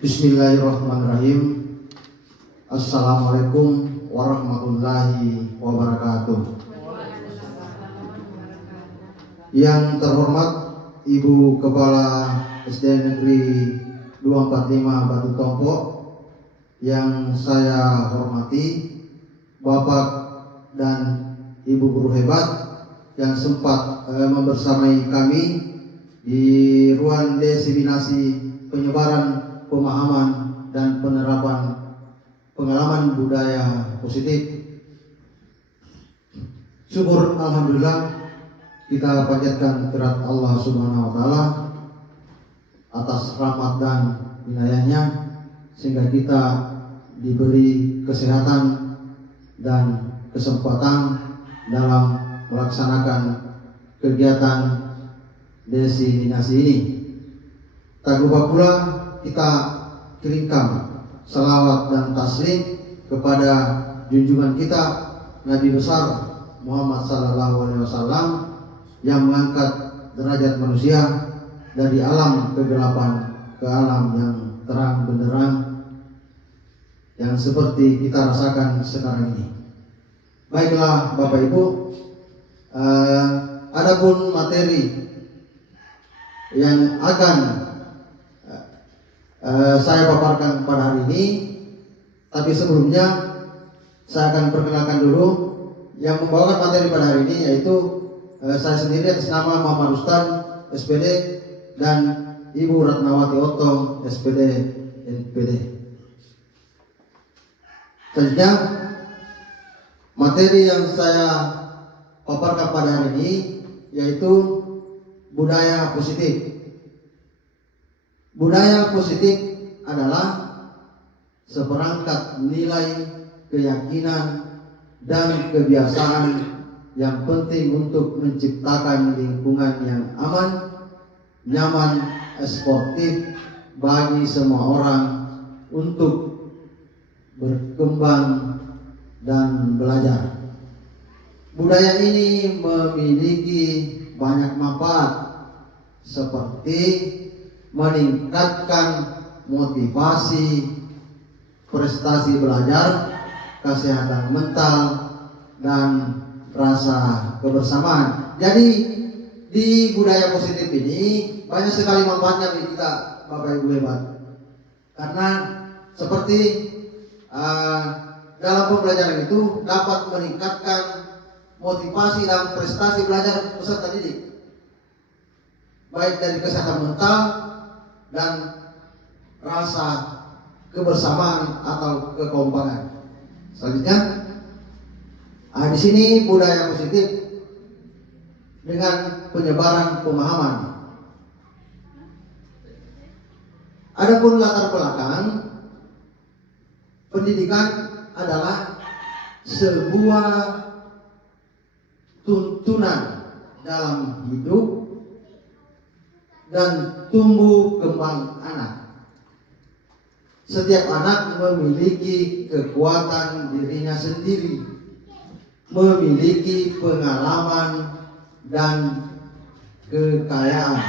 Bismillahirrahmanirrahim. Assalamualaikum warahmatullahi wabarakatuh. Yang terhormat Ibu Kepala SD Negeri 245 Batu Tompo, yang saya hormati Bapak dan Ibu guru hebat yang sempat membersamai kami di ruang diseminasi penyebaran pemahaman dan penerapan pengalaman budaya positif. Syukur alhamdulillah kita panjatkan kehadirat Allah Subhanahu wa taala atas rahmat dan inayahnya sehingga kita diberi kesehatan dan kesempatan dalam melaksanakan kegiatan diseminasi ini. Tak lupa pula kita kirimkan salawat dan taslim kepada junjungan kita Nabi besar Muhammad sallallahu alaihi wasallam yang mengangkat derajat manusia dari alam kegelapan ke alam yang terang benderang yang seperti kita rasakan sekarang ini. Baiklah Bapak Ibu, adapun materi yang akan saya paparkan pada hari ini, tapi sebelumnya saya akan perkenalkan dulu yang membawakan materi pada hari ini, yaitu saya sendiri atas nama Muhammad Rustan SPD dan Ibu Ratnawati Otong SPD NPD. Selanjutnya materi yang saya paparkan pada hari ini yaitu budaya positif. Budaya positif adalah seperangkat nilai, keyakinan, dan kebiasaan yang penting untuk menciptakan lingkungan yang aman, nyaman, sportif bagi semua orang untuk berkembang dan belajar. Budaya ini memiliki banyak manfaat seperti meningkatkan motivasi, prestasi belajar, kesehatan mental, dan rasa kebersamaan. Jadi di budaya positif ini banyak sekali manfaatnya bagi kita Bapak Ibu hebat. Karena seperti dalam pembelajaran itu dapat meningkatkan motivasi dan prestasi belajar peserta didik, baik dari kesehatan mental dan rasa kebersamaan atau kekompakan. Selanjutnya, di sini budaya positif dengan penyebaran pemahaman. Adapun latar belakang pendidikan adalah sebuah tuntunan dalam hidup dan tumbuh kembang anak. Setiap anak memiliki kekuatan dirinya sendiri, memiliki pengalaman dan kekayaan.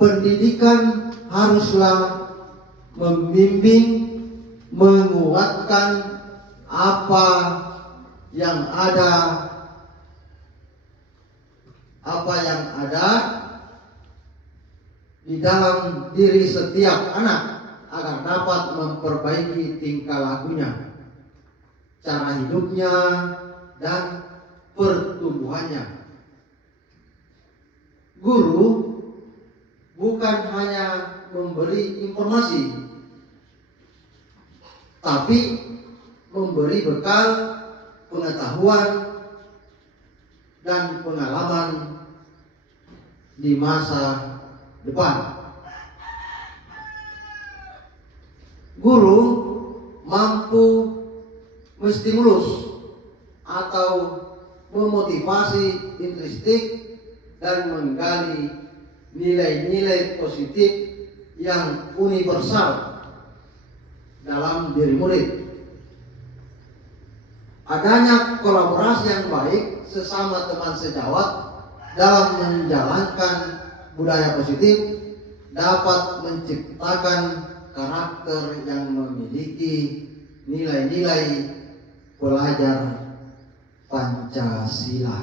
Pendidikan haruslah membimbing, menguatkan apa yang ada di dalam diri setiap anak agar dapat memperbaiki tingkah lakunya, cara hidupnya, dan pertumbuhannya. Guru bukan hanya memberi informasi, tapi memberi bekal pengetahuan dan pengalaman di masa depan. Guru mampu menstimulus atau memotivasi intrinsik dan menggali nilai-nilai positif yang universal dalam diri murid. Adanya kolaborasi yang baik sesama teman sejawat dalam menjalankan budaya positif dapat menciptakan karakter yang memiliki nilai-nilai pelajar Pancasila.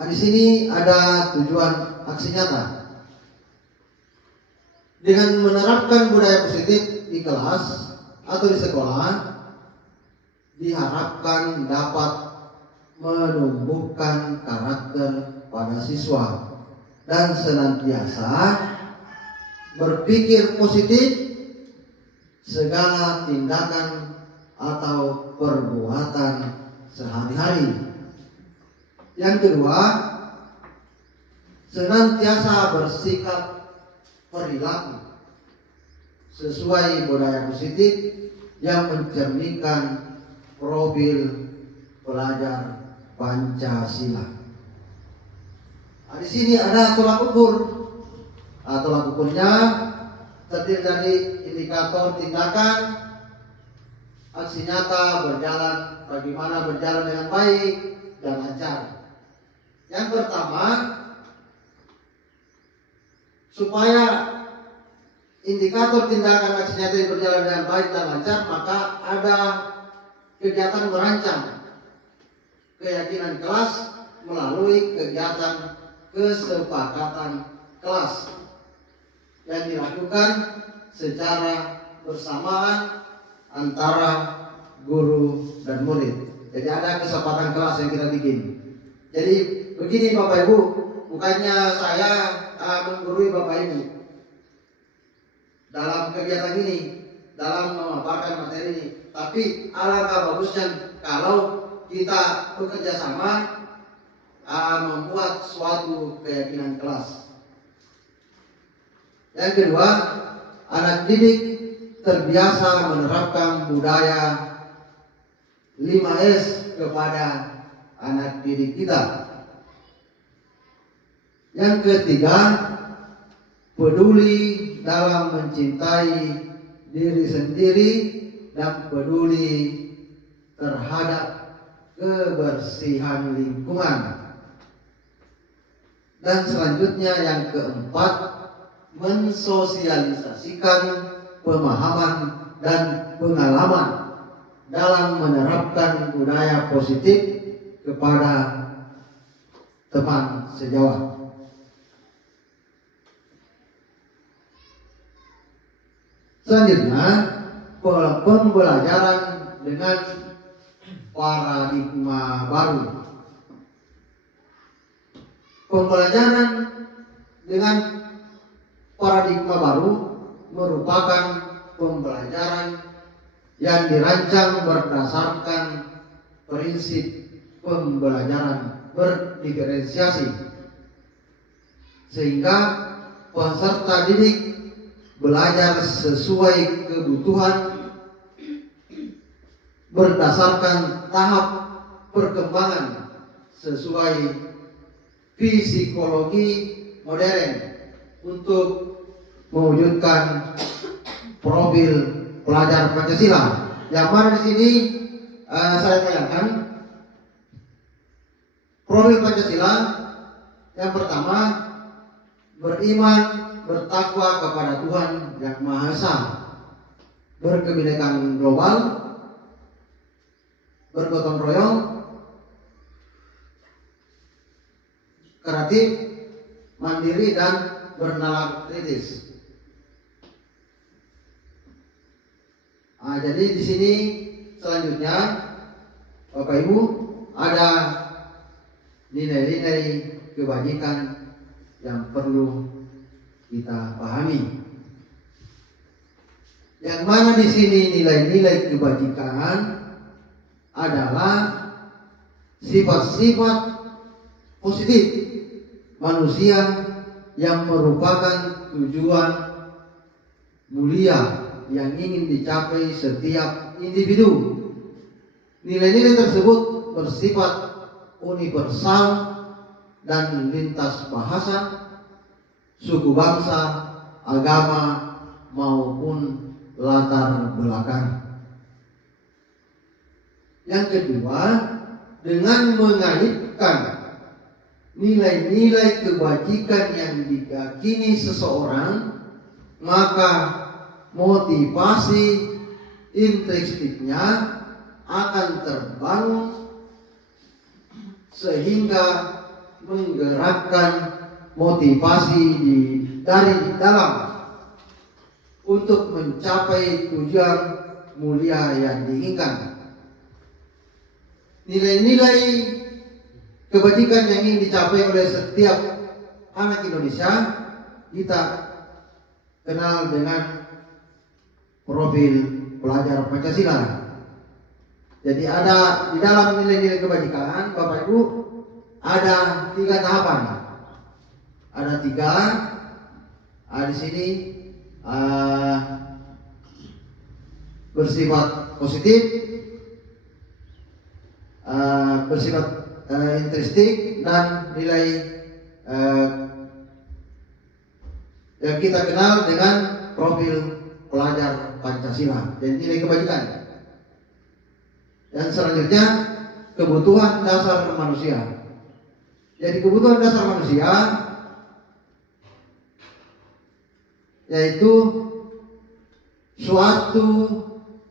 Di sini ada tujuan aksi nyata. Dengan menerapkan budaya positif di kelas atau di sekolah, diharapkan dapat menumbuhkan karakter pada siswa dan senantiasa berpikir positif segala tindakan atau perbuatan sehari-hari. Yang kedua, senantiasa bersikap perilaku sesuai budaya positif yang mencerminkan profil pelajar Pancasila. Di sini ada tolak ukur. Tolak ukurnya terdiri dari indikator tindakan, aksi nyata berjalan, bagaimana berjalan dengan baik dan lancar. Yang pertama, supaya indikator tindakan aksi nyata berjalan dengan baik dan lancar, maka ada kegiatan merancang keyakinan kelas melalui kegiatan kesepakatan kelas yang dilakukan secara bersamaan antara guru dan murid. Jadi ada kesepakatan kelas yang kita bikin. Jadi begini Bapak Ibu, bukannya saya menggurui Bapak Ibu dalam kegiatan ini, dalam memaparkan materi ini, tapi alangkah bagusnya kalau kita bekerja sama membuat suatu keyakinan kelas. Yang kedua, anak didik terbiasa menerapkan budaya 5S kepada anak didik kita. Yang ketiga, peduli dalam mencintai diri sendiri dan peduli terhadap kebersihan lingkungan. Dan selanjutnya yang keempat, mensosialisasikan pemahaman dan pengalaman dalam menerapkan budaya positif kepada teman sejawat. Selanjutnya, pembelajaran dengan paradigma baru. Pembelajaran dengan paradigma baru merupakan pembelajaran yang dirancang berdasarkan prinsip pembelajaran berdiferensiasi, sehingga peserta didik belajar sesuai kebutuhan berdasarkan tahap perkembangan sesuai psikologi modern untuk mewujudkan profil pelajar Pancasila. Yang mana di sini saya tanyakan profil Pancasila. Yang pertama, beriman, bertakwa kepada Tuhan Yang Maha Esa, berkebinekaan global, bergotong royong, kreatif, mandiri, dan bernalar kritis. Jadi di sini selanjutnya Bapak Ibu ada nilai-nilai kebajikan yang perlu kita pahami. Yang mana di sini nilai-nilai kebajikan adalah sifat-sifat positif manusia yang merupakan tujuan mulia yang ingin dicapai setiap individu. Nilai-nilai tersebut bersifat universal dan lintas bahasa, suku bangsa, agama, maupun latar belakang. Yang kedua, dengan mengaitkan nilai-nilai kebajikan yang diyakini seseorang, maka motivasi intrinstiknya akan terbangun sehingga menggerakkan motivasi dari dalam untuk mencapai tujuan mulia yang diinginkan. Nilai-nilai kebajikan yang ingin dicapai oleh setiap anak Indonesia kita kenal dengan profil pelajar Pancasila. Jadi ada di dalam nilai-nilai kebajikan, Bapak Ibu, ada 3 tahapan. Ada 3. Di sini bersifat positif, bersifat intrinstik, dan nilai yang kita kenal dengan profil pelajar Pancasila dan nilai kebajikan. Dan selanjutnya kebutuhan dasar manusia. Jadi kebutuhan dasar manusia yaitu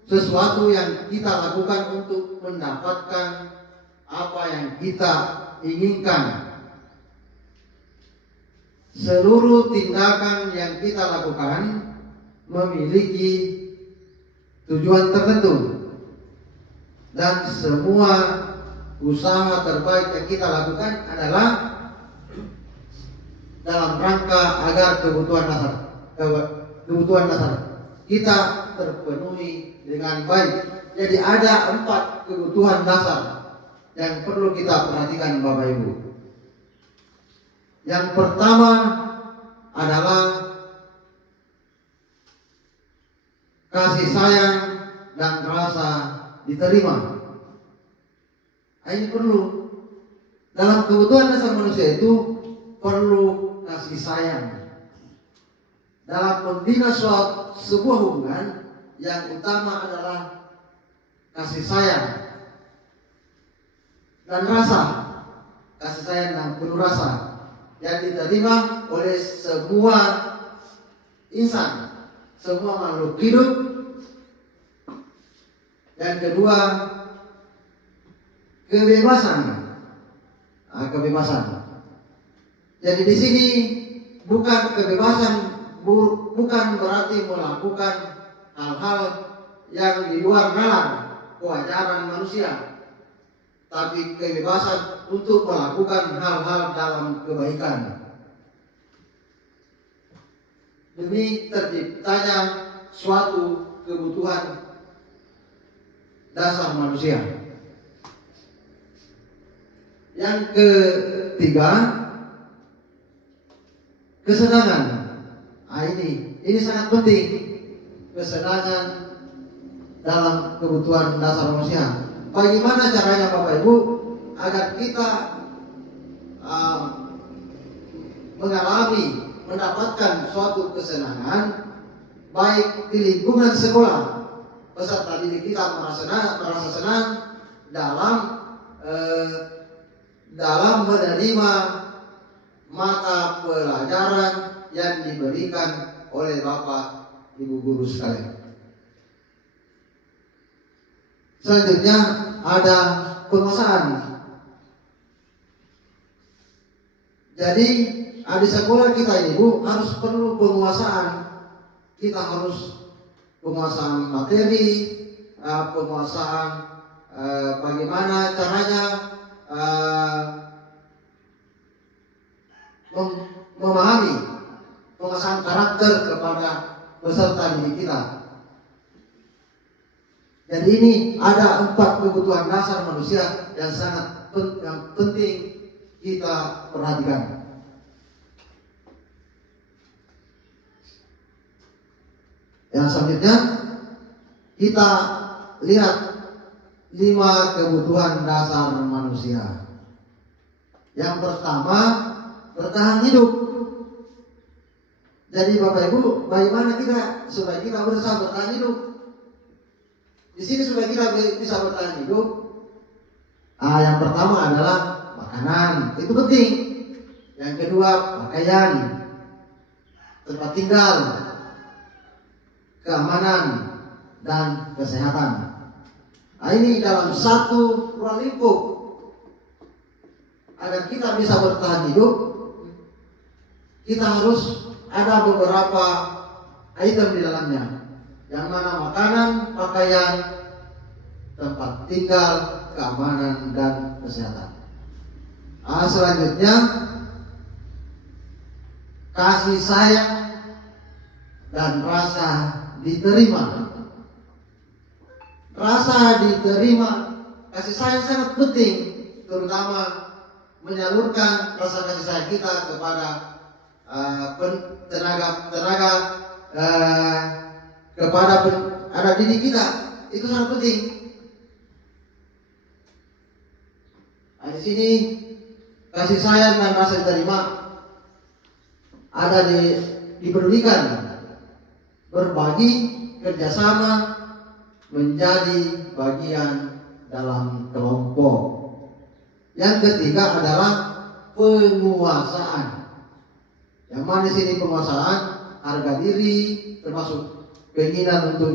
sesuatu yang kita lakukan untuk mendapatkan apa yang kita inginkan. Seluruh tindakan yang kita lakukan memiliki tujuan tertentu, dan semua usaha terbaik yang kita lakukan adalah dalam rangka agar kebutuhan dasar kita terpenuhi dengan baik. Jadi ada 4 kebutuhan dasar yang perlu kita perhatikan, Bapak Ibu. Yang pertama adalah kasih sayang dan rasa diterima. Ini perlu. Dalam kebutuhan dasar manusia itu perlu kasih sayang. Dalam membina sebuah hubungan, yang utama adalah kasih sayang dan rasa. Kasih sayang dan penuh rasa yang diterima oleh semua insan, semua makhluk hidup. Yang kedua, kebebasan. Kebebasan. Jadi di sini bukan kebebasan, bukan berarti melakukan hal-hal yang di luar nalar kewajaran manusia, tapi kebebasan untuk melakukan hal-hal dalam kebaikan demi terciptanya suatu kebutuhan dasar manusia. Yang ketiga, kesenangan. Ini sangat penting, kesenangan dalam kebutuhan dasar manusia. Bagaimana caranya, Bapak Ibu, agar kita mendapatkan suatu kesenangan baik di lingkungan sekolah, peserta didik kita merasa senang dalam menerima mata pelajaran yang diberikan oleh Bapak Ibu guru sekalian. Selanjutnya ada penguasaan. Jadi di sekolah kita ini, Bu, harus perlu penguasaan. Kita harus penguasaan materi, penguasaan bagaimana caranya memahami, penguasaan karakter kepada peserta didik kita. Jadi ini ada 4 kebutuhan dasar manusia yang sangat penting kita perhatikan. Yang selanjutnya kita lihat 5 kebutuhan dasar manusia. Yang pertama, bertahan hidup. Jadi Bapak Ibu, bagaimana supaya kita berusaha bertahan hidup? Di sini supaya kita bisa bertahan hidup, yang pertama adalah makanan. Itu penting. Yang kedua, pakaian, tempat tinggal, keamanan, dan kesehatan. Nah, ini dalam satu ruang lingkup. Agar kita bisa bertahan hidup, kita harus ada beberapa item di dalamnya, yang mana makanan, pakaian, tempat tinggal, keamanan, dan kesehatan. Nah, selanjutnya kasih sayang dan rasa diterima. Rasa diterima, kasih sayang sangat penting, terutama menyalurkan rasa kasih sayang kita kepada tenaga kepada anak didik kita. Itu sangat penting. Nah, di sini kasih sayang dan rasa diterima ada dipedulikan, berbagi, kerjasama, menjadi bagian dalam kelompok. Yang ketiga adalah penguasaan. Yang mana di sini penguasaan, harga diri, termasuk keinginan untuk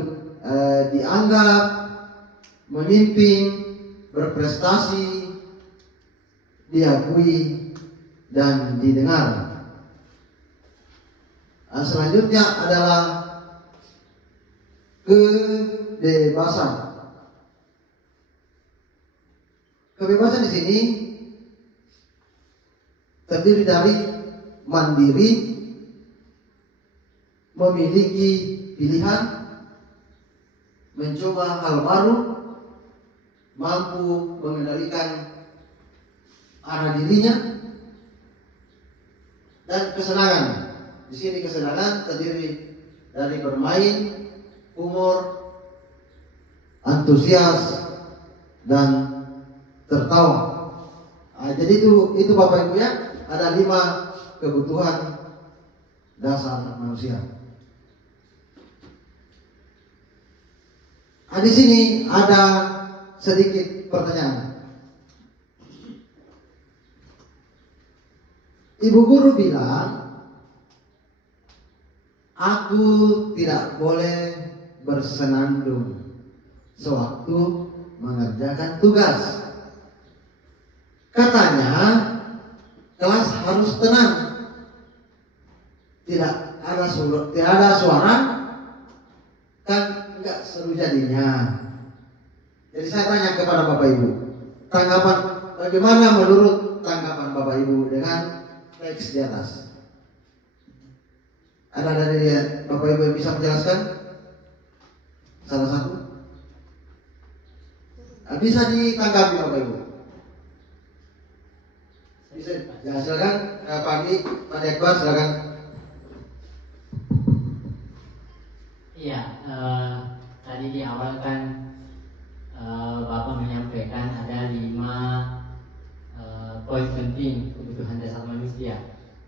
dianggap, memimpin, berprestasi, diakui, dan didengar. Nah, selanjutnya adalah kebebasan. Kebebasan di sini terdiri dari mandiri, memiliki pilihan, mencoba hal baru, mampu mengendalikan arah dirinya, dan kesenangan. Di sini kesenangan terdiri dari bermain, humor, antusias, dan tertawa. Nah, jadi itu Bapak Ibu ya, ada 5 kebutuhan dasar manusia. Nah, di sini ada sedikit pertanyaan. Ibu guru bilang, aku tidak boleh bersenandung sewaktu mengerjakan tugas. Katanya kelas harus tenang, tidak ada suara, kan enggak seru jadinya. Jadi saya tanya kepada Bapak Ibu, tanggapan bagaimana menurut tanggapan Bapak Ibu dengan teks di atas? Ada dari Bapak Ibu yang bisa menjelaskan? Salah satu? Bisa ditanggapi Bapak Ibu? Bisa, ya silakan Pak Ekbar, silakan. Iya, tadi di awal kan Bapak menyampaikan ada 5 poin penting kebutuhan dasar manusia.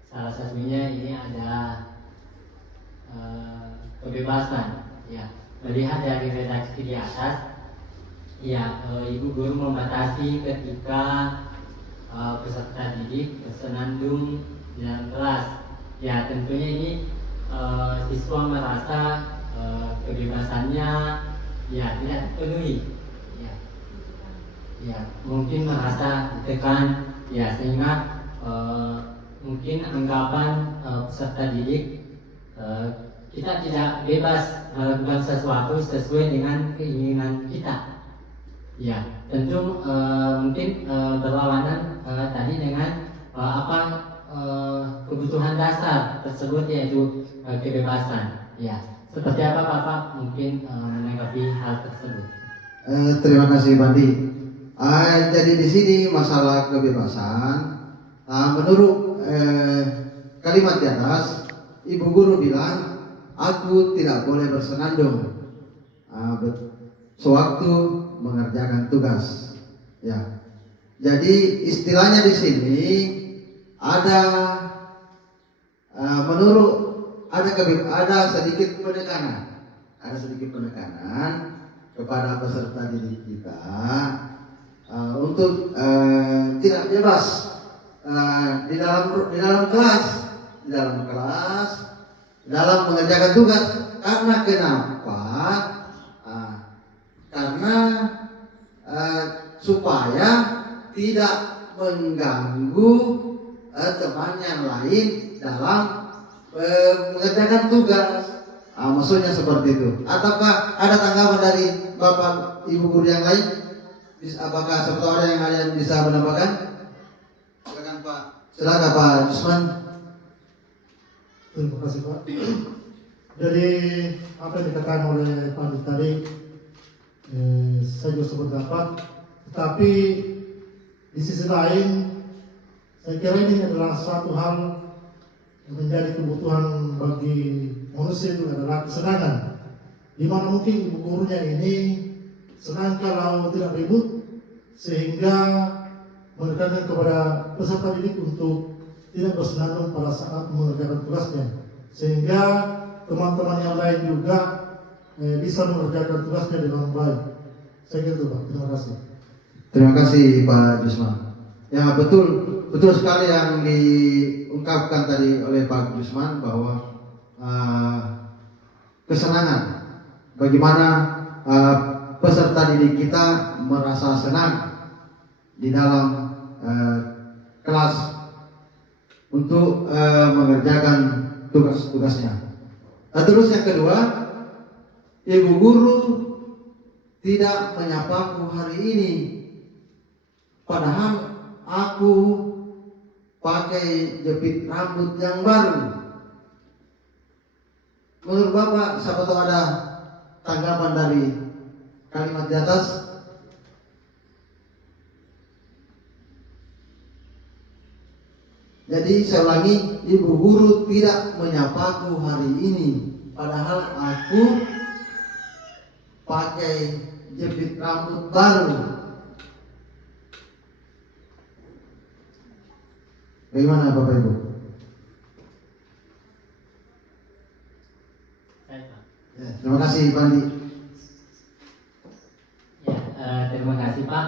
Salah satunya ini ada kebebasan. Ya, melihat dari redaksi di atas, ya Ibu Guru membatasi ketika peserta didik bersenandung di dalam kelas. Ya, tentunya ini siswa merasa kebebasannya ya tidak terpenuhi. Ya, mungkin merasa ditekan, ya sehingga mungkin anggapan peserta didik kita tidak bebas melakukan sesuatu sesuai dengan keinginan kita. Ya, tentu mungkin berlawanan tadi dengan kebutuhan dasar tersebut, yaitu kebebasan. Ya, seperti apa Bapak mungkin menanggapi hal tersebut? Terima kasih Bandi. Jadi di sini masalah kebebasan. Menurut kalimat di atas, Ibu Guru bilang, aku tidak boleh bersenandung sewaktu mengerjakan tugas. Ya, jadi istilahnya di sini ada ada sedikit penekanan kepada peserta didik kita untuk tidak bebas di dalam kelas, dalam mengerjakan tugas. Karena kenapa? Karena supaya tidak mengganggu teman yang lain dalam mengerjakan tugas. Maksudnya seperti itu. Ataukah ada tanggapan dari Bapak Ibu guru yang lain? Apakah seperti ada yang lain bisa menambahkan? Silakan Pak. Silakan Pak Yusman. Terima kasih Pak. Dari apa yang dikatakan oleh Pak Andi tadi, saya juga sependapat. Tetapi di sisi lain, saya kira ini adalah suatu hal yang menjadi kebutuhan bagi manusia, itu adalah kesenangan. Di mana mungkin ibu gurunya ini senang kalau tidak ribut, sehingga menekankan kepada peserta didik untuk tidak bersenandung pada saat mengerjakan tugasnya, sehingga teman-teman yang lain juga bisa mengerjakan tugasnya dengan baik. Saya kira itu Pak. Terima kasih. Terima kasih Pak Jusman. Ya betul sekali yang diungkapkan tadi oleh Pak Jusman bahwa kesenangan, bagaimana peserta didik kita merasa senang di dalam kelas untuk mengerjakan tugas-tugasnya. Terus yang kedua, ibu guru tidak menyapaku hari ini, padahal aku pakai jepit rambut yang baru. Menurut Bapak, siapa tahu ada tanggapan dari kalimat di atas? Jadi saya ulangi, ibu guru tidak menyapaku hari ini, padahal aku pakai jepit rambut baru. Bagaimana Bapak Ibu? Ya, terima kasih Pak Andi. Ya, terima kasih Pak.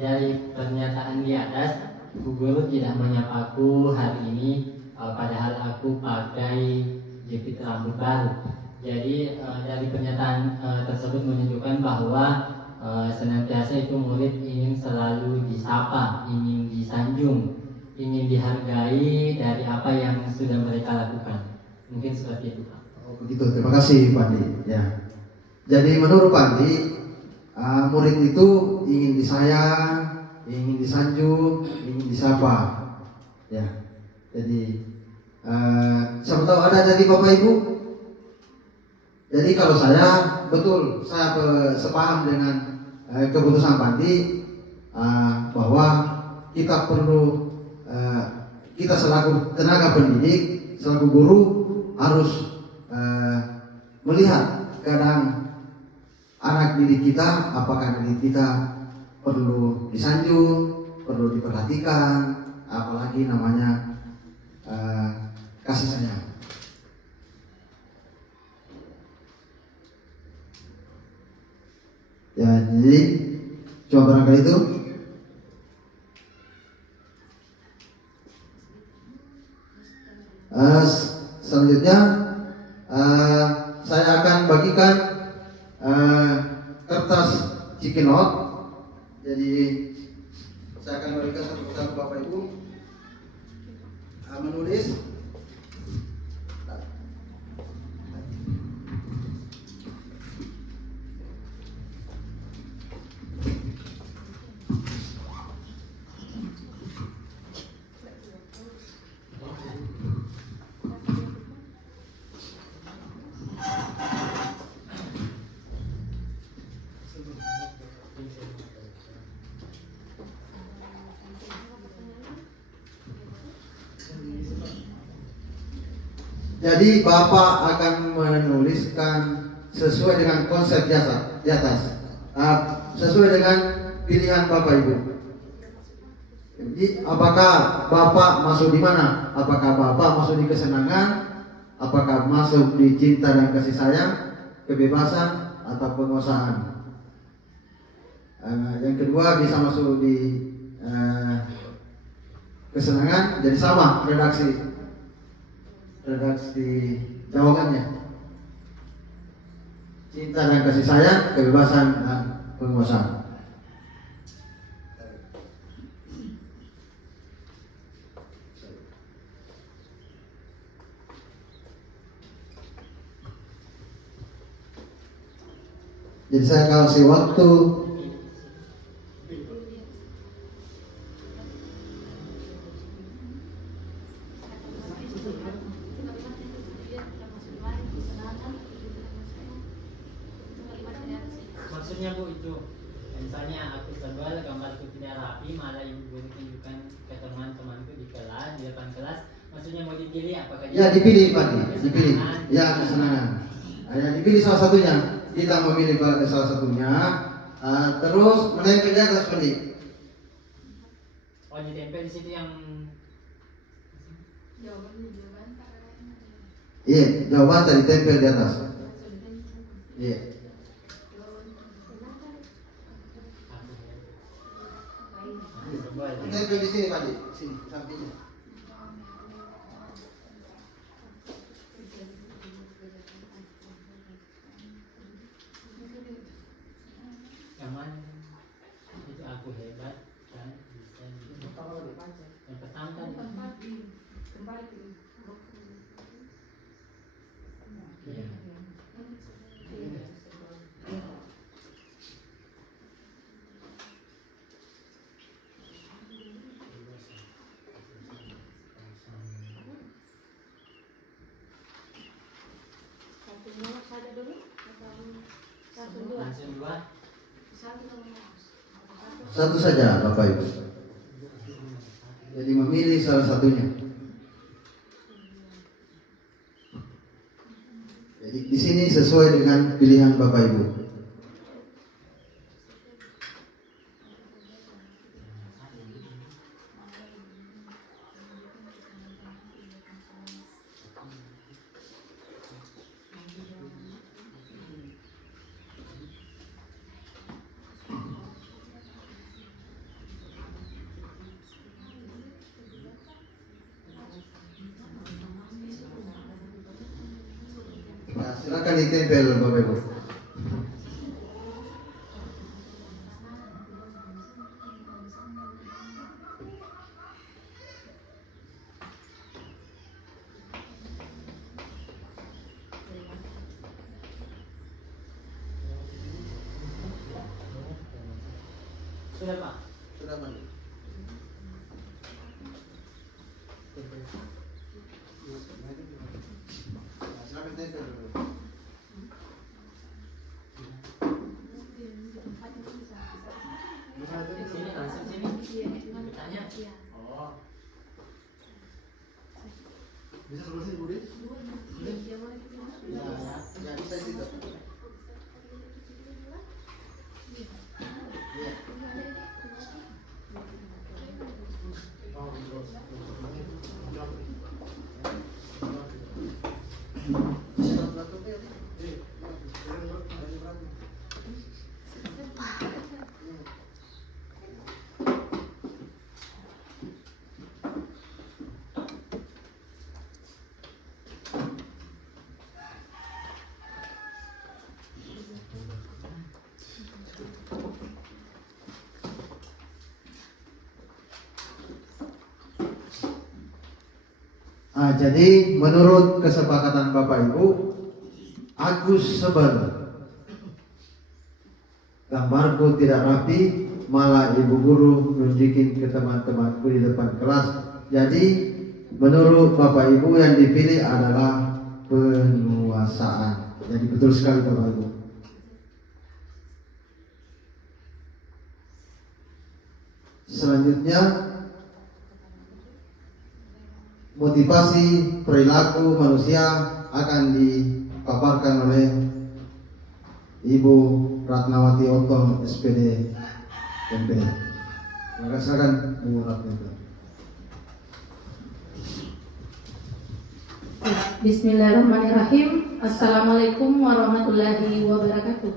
Dari pernyataan di atas, Bu Guru tidak menyapaku hari ini, padahal aku pakai jepit rambut baru. Jadi dari pernyataan tersebut menunjukkan bahwa senantiasa itu murid ingin selalu disapa, ingin disanjung, ingin dihargai dari apa yang sudah mereka lakukan. Mungkin seperti itu Pak. Begitu, terima kasih Pak Andi. Ya. Jadi menurut Pak Andi, murid itu ingin disayang, ingin disanjung, ingin disapa. Ya. Jadi siapa tahu ada dari Bapak Ibu. Jadi kalau saya betul, saya sepaham dengan keputusan Pak Andi bahwa kita perlu kita selaku tenaga pendidik, selaku guru harus melihat keadaan anak didik kita, apakah anak didik kita perlu disanjung, perlu diperhatikan, apalagi namanya kasih sayang. Ya, jadi cuma barangkali itu. Selanjutnya saya akan bagikan kertas cikinot. Jadi saya akan berikan satu-satu Bapak Ibu menulis. Jadi Bapak akan menuliskan sesuai dengan konsep di atas, sesuai dengan pilihan Bapak Ibu. Jadi apakah Bapak masuk di mana? Apakah Bapak masuk di kesenangan? Apakah masuk di cinta dan kasih sayang, kebebasan, atau penguasaan? Yang kedua bisa masuk di kesenangan, jadi sama redaksi jawabannya. Cinta dan kasih sayang, kebebasan dan penguasaan. Jadi saya kasih waktu Maksudnya Bu itu, misalnya aku sebel gambarku tidak rapi, malah ibu guru tunjukkan ke teman-temanku di kelas, di depan kelas. Maksudnya mau dipilih apakah? ya dipilih Pak, dipilih. Ya kesenangan. Ya dipilih salah satunya. Kita memilih salah satunya. Terus menempel di atas Pak. Oh ditempel di situ yang Iya, jawaban tadi tempel di atas. Iya. Tempel di sini Pak, sini sampingnya. yang mana? Itu aku hebat kan bisa. Yang pertama tadi. Iya. Langsung dua. Satu saja Bapak Ibu. Jadi memilih salah satunya. Jadi di sini sesuai dengan pilihan Bapak Ibu. Nah, silakan ditempel Bapak Ibu. Sudah Pak. Sudah Pak. Silakan tempel dulu. Sini langsung sini. Bertanya. Oh. Bisa sebelah sini Budi? Ya bisa situ. Iya. Jadi menurut kesepakatan Bapak Ibu, Agus sebel. Gambarku tidak rapi, malah ibu guru nunjukin ke teman-temanku di depan kelas. Jadi menurut Bapak Ibu yang dipilih adalah penguasaan. Jadi betul sekali Bapak Ibu. Selanjutnya motivasi perilaku manusia akan dipaparkan oleh Ibu Ratnawati Otto SPD MPD. Maka silakan Bu Ratnawati. Bismillahirrahmanirrahim. Assalamualaikum warahmatullahi wabarakatuh.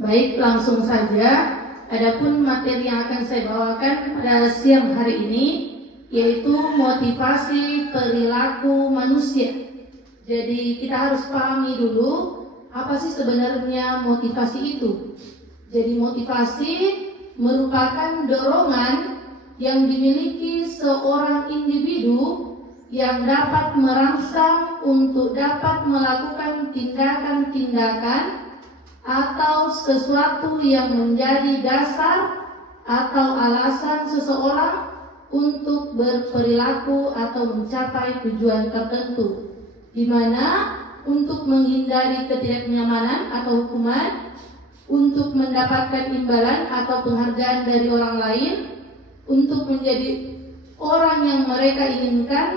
Baik, langsung saja Adapun materi yang akan saya bawakan pada siang hari ini yaitu motivasi perilaku manusia. Jadi kita harus pahami dulu apa sih sebenarnya motivasi itu. Jadi motivasi merupakan dorongan yang dimiliki seorang individu yang dapat merangsang untuk dapat melakukan tindakan-tindakan atau sesuatu yang menjadi dasar atau alasan seseorang untuk berperilaku atau mencapai tujuan tertentu, di mana untuk menghindari ketidaknyamanan atau hukuman, untuk mendapatkan imbalan atau penghargaan dari orang lain, untuk menjadi orang yang mereka inginkan,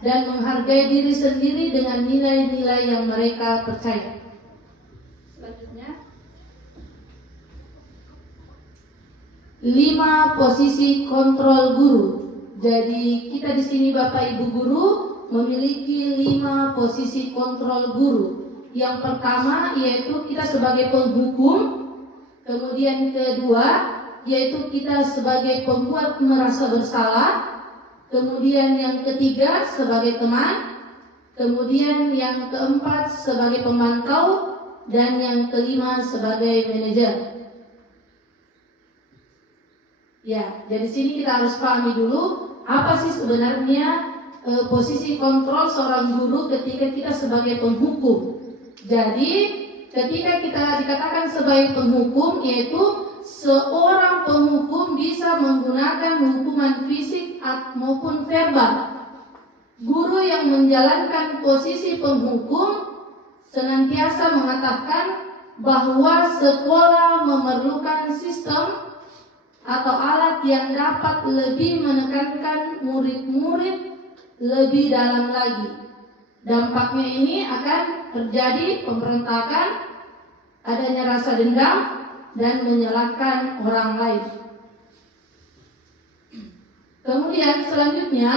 dan menghargai diri sendiri dengan nilai-nilai yang mereka percaya. Selanjutnya, 5 posisi kontrol guru. Jadi kita di sini Bapak Ibu guru memiliki 5 posisi kontrol guru. Yang pertama yaitu kita sebagai penghukum, kemudian kedua yaitu kita sebagai pembuat merasa bersalah, kemudian yang ketiga sebagai teman, kemudian yang keempat sebagai pemantau, dan yang kelima sebagai manajer. Ya, dari sini kita harus pahami dulu apa sih sebenarnya posisi kontrol seorang guru ketika kita sebagai penghukum. Jadi ketika kita dikatakan sebagai penghukum, yaitu seorang penghukum bisa menggunakan hukuman fisik maupun verbal. Guru yang menjalankan posisi penghukum senantiasa mengatakan bahwa sekolah memerlukan sistem atau alat yang dapat lebih menekankan murid-murid lebih dalam lagi. Dampaknya ini akan terjadi pemberontakan, adanya rasa dendam, dan menyalahkan orang lain. Kemudian selanjutnya,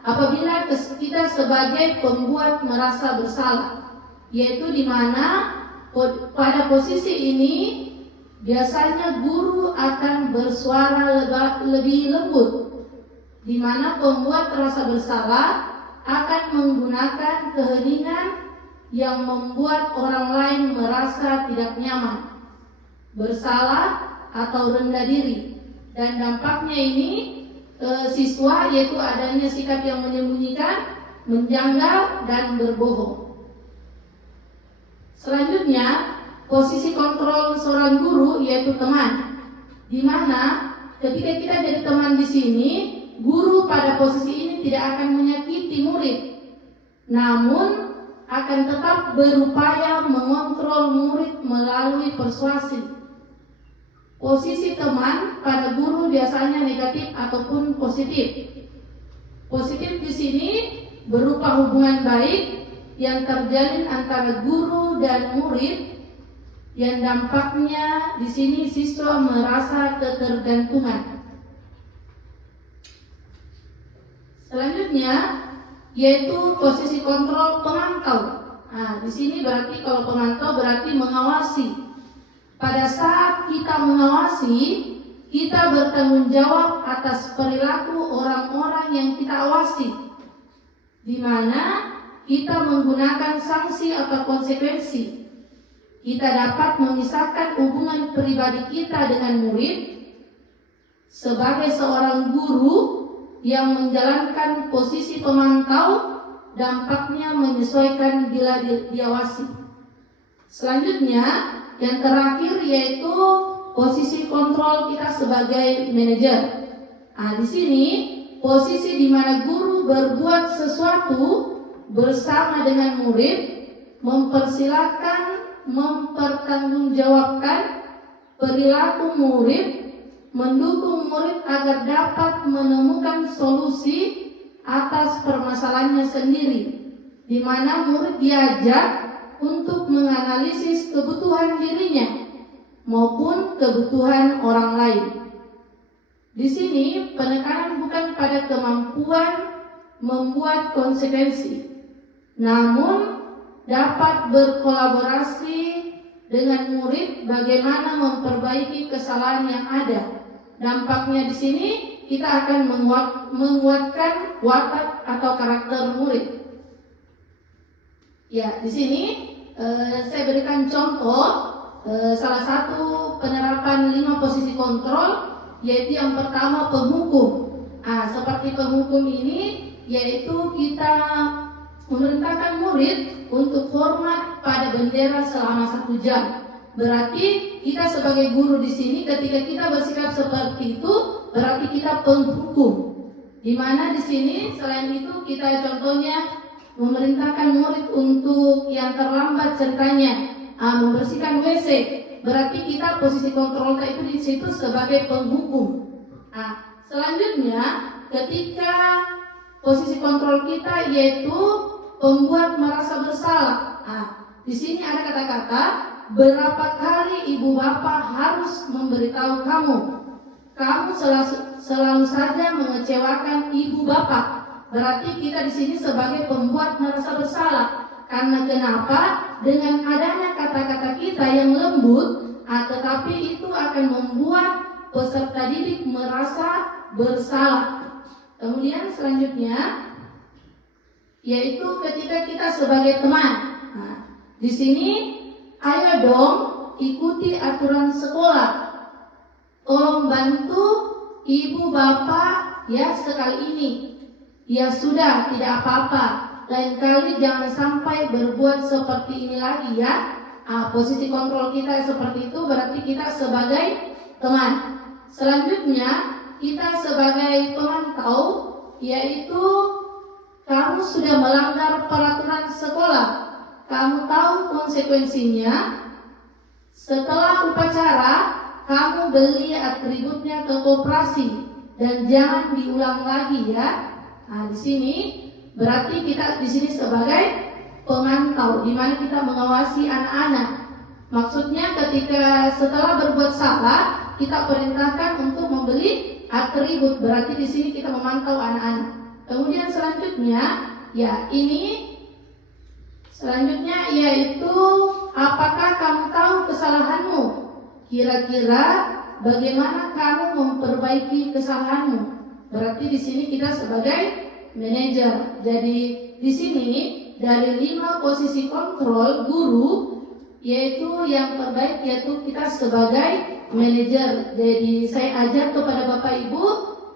apabila kita sebagai pembuat merasa bersalah, yaitu di mana pada posisi ini biasanya guru akan bersuara lebih lembut, di mana pembuat rasa bersalah akan menggunakan keheningan yang membuat orang lain merasa tidak nyaman, bersalah atau rendah diri. Dan dampaknya ini siswa yaitu adanya sikap yang menyembunyikan, menjanggal, dan berbohong. Selanjutnya, posisi kontrol seorang guru yaitu teman, di mana ketika kita jadi teman di sini, guru pada posisi ini tidak akan menyakiti murid, namun akan tetap berupaya mengontrol murid melalui persuasi. Posisi teman pada guru biasanya negatif ataupun positif. Positif di sini berupa hubungan baik yang terjalin antara guru dan murid, yang dampaknya di sini siswa merasa ketergantungan. Selanjutnya yaitu posisi kontrol pemantau. Nah, di sini berarti kalau pemantau berarti mengawasi. Pada saat kita mengawasi, kita bertanggung jawab atas perilaku orang-orang yang kita awasi, di mana kita menggunakan sanksi atau konsekuensi. Kita dapat memisahkan hubungan pribadi kita dengan murid. Sebagai seorang guru yang menjalankan posisi pemantau, dampaknya menyesuaikan bila diawasi. Selanjutnya, yang terakhir yaitu posisi kontrol kita sebagai manajer. Di sini posisi di mana guru berbuat sesuatu bersama dengan murid, mempersilahkan, mempertanggungjawabkan perilaku murid, mendukung murid agar dapat menemukan solusi atas permasalahannya sendiri, di mana murid diajak untuk menganalisis kebutuhan dirinya maupun kebutuhan orang lain. Di sini penekanan bukan pada kemampuan membuat konsekuensi, namun dapat berkolaborasi dengan murid bagaimana memperbaiki kesalahan yang ada. Dampaknya di sini kita akan menguatkan watak atau karakter murid. Ya, di sini saya berikan contoh salah satu penerapan 5 posisi kontrol, yaitu yang pertama penghukum. Seperti penghukum ini, yaitu kita memerintahkan murid untuk hormat pada bendera selama 1 jam. Berarti kita sebagai guru di sini ketika kita bersikap seperti itu, berarti kita penghukum. Di mana di sini selain itu kita contohnya memerintahkan murid untuk yang terlambat ceritanya membersihkan WC. Berarti kita posisi kontrol itu di situ sebagai penghukum. Selanjutnya ketika posisi kontrol kita yaitu pembuat merasa bersalah. Di sini ada kata-kata, berapa kali ibu bapak harus memberitahu kamu? Kamu selalu saja mengecewakan ibu bapak. Berarti kita di sini sebagai pembuat merasa bersalah. Karena kenapa? Dengan adanya kata-kata kita yang lembut, tetapi itu akan membuat peserta didik merasa bersalah. Kemudian selanjutnya yaitu ketika kita sebagai teman. Di sini ayo dong ikuti aturan sekolah. Tolong bantu ibu bapak ya sekali ini. Ya sudah, tidak apa-apa. Lain kali jangan sampai berbuat seperti ini lagi ya. Posisi kontrol kita seperti itu berarti kita sebagai teman. Selanjutnya kita sebagai pemantau, yaitu kamu sudah melanggar peraturan sekolah. Kamu tahu konsekuensinya. Setelah upacara, kamu beli atributnya ke koperasi dan jangan diulang lagi ya. Di sini berarti kita di sini sebagai pemantau, di mana kita mengawasi anak-anak. Maksudnya ketika setelah berbuat salah, kita perintahkan untuk membeli atribut. Berarti di sini kita memantau anak-anak. Kemudian selanjutnya yaitu apakah kamu tahu kesalahanmu? Kira-kira bagaimana kamu memperbaiki kesalahanmu? Berarti di sini kita sebagai manajer. Jadi di sini dari 5 posisi kontrol guru, yaitu yang terbaik yaitu kita sebagai manajer. Jadi saya ajak kepada Bapak Ibu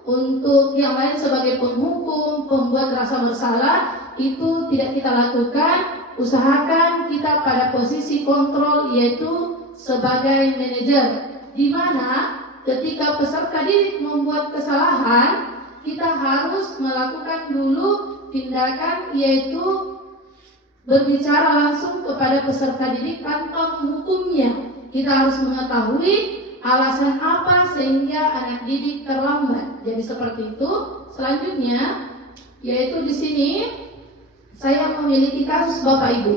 untuk yang lain sebagai penghukum, pembuat rasa bersalah itu tidak kita lakukan. Usahakan kita pada posisi kontrol yaitu sebagai manajer, di mana ketika peserta didik membuat kesalahan, kita harus melakukan dulu tindakan yaitu berbicara langsung kepada peserta didik tanpa menghukumnya. Kita harus mengetahui alasan apa sehingga anak didik terlambat. Jadi seperti itu. Selanjutnya yaitu di sini saya memiliki kasus Bapak Ibu,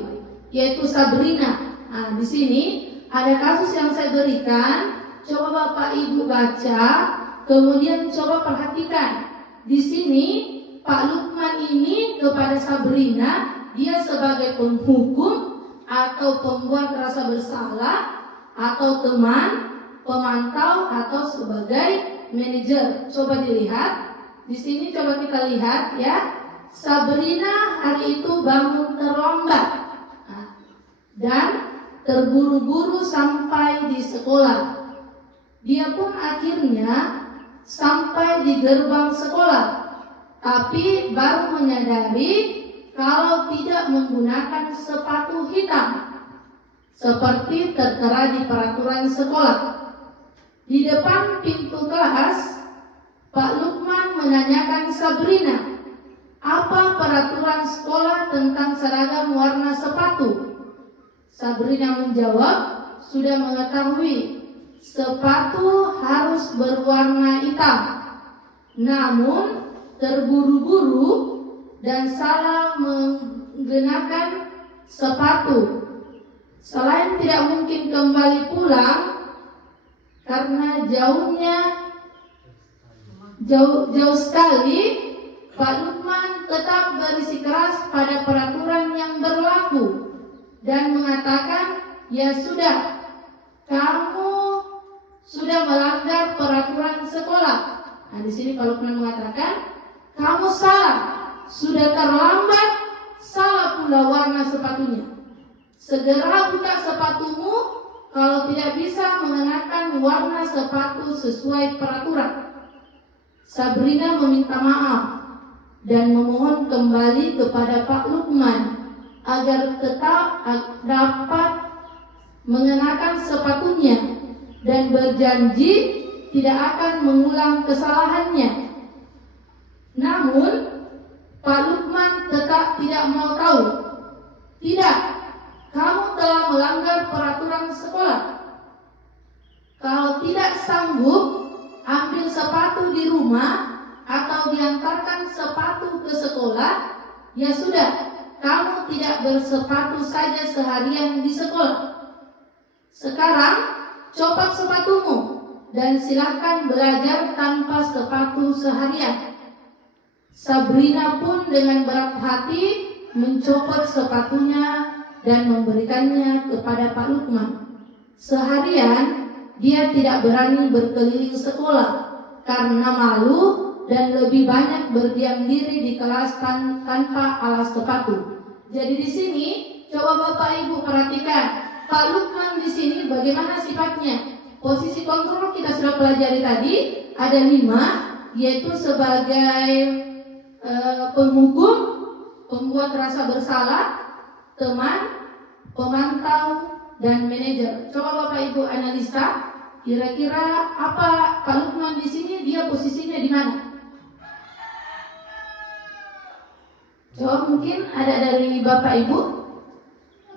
yaitu Sabrina. Di sini ada kasus yang saya berikan. Coba Bapak Ibu baca, kemudian coba perhatikan. Di sini Pak Lukman ini kepada Sabrina, dia sebagai penghukum atau pembuat rasa bersalah atau teman, pemantau atau sebagai manajer. Coba dilihat. Di sini coba kita lihat ya. Sabrina hari itu bangun terlambat dan terburu-buru sampai di sekolah. Dia pun akhirnya sampai di gerbang sekolah, tapi baru menyadari kalau tidak menggunakan sepatu hitam seperti tertera di peraturan sekolah. Di depan pintu kelas, Pak Lukman menanyakan Sabrina, apa peraturan sekolah tentang seragam warna sepatu? Sabrina menjawab, sudah mengetahui, sepatu harus berwarna hitam. Namun terburu-buru dan salah menggunakan sepatu. Selain tidak mungkin kembali pulang karena jauh sekali, Pak Lukman tetap bersikeras pada peraturan yang berlaku dan mengatakan ya sudah, kamu sudah melanggar peraturan sekolah. Nah, di sini Pak Lukman mengatakan, kamu salah, sudah terlambat, salah pula warna sepatunya. Segera buka sepatumu, kalau tidak bisa mengenakan warna sepatu sesuai peraturan. Sabrina meminta maaf dan memohon kembali kepada Pak Lukman agar tetap dapat mengenakan sepatunya dan berjanji tidak akan mengulang kesalahannya. Namun Pak Lukman tetap tidak mau tahu. Tidak, kamu telah melanggar peraturan sekolah. Kalau tidak sanggup, ambil sepatu di rumah atau diantarkan sepatu ke sekolah, ya sudah, kamu tidak bersepatu saja seharian di sekolah. Sekarang copot sepatumu dan silakan belajar tanpa sepatu seharian. Sabrina pun dengan berat hati mencopot sepatunya dan memberikannya kepada Pak Lukman. Seharian dia tidak berani berkeliling sekolah karena malu dan lebih banyak berdiam diri di kelas tanpa alas sepatu. Jadi di sini coba Bapak Ibu perhatikan Pak Lukman di sini bagaimana sifatnya. Posisi kontrol kita sudah pelajari tadi ada 5, yaitu sebagai penghukum, pembuat rasa bersalah, teman, pemantau, dan manajer. Coba Bapak Ibu analisa, kira-kira apa Pak Lukman di sini, dia posisinya di mana? Coba mungkin ada dari Bapak Ibu.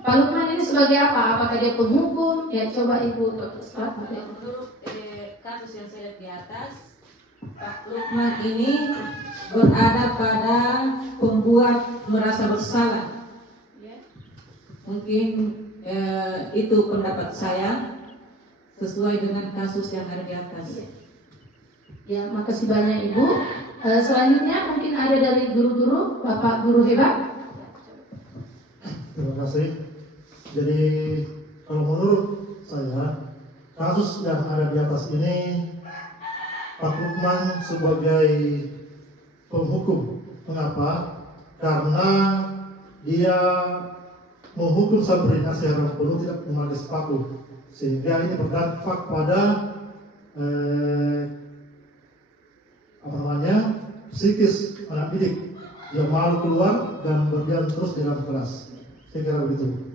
Pak Lukman ini sebagai apa? Apakah dia penghukum? Ya coba Ibu start. Untuk kasus yang saya lihat di atas, Pak Lukman ini berada pada pembuat merasa bersalah. Mungkin itu pendapat saya sesuai dengan kasus yang ada di atas. Ya, makasih banyak Ibu. Selanjutnya mungkin ada dari guru-guru, Bapak Guru Hebat. Terima kasih. Jadi kalau menurut saya kasus yang ada di atas ini Pak Lukman sebagai penghukum. Mengapa? Karena dia menghukum Sabrina secara penuh tidak memakai sepatu, sehingga ini berdampak pada psikis anak didik. Dia malu keluar dan berdiam terus di dalam kelas. Saya kira begitu.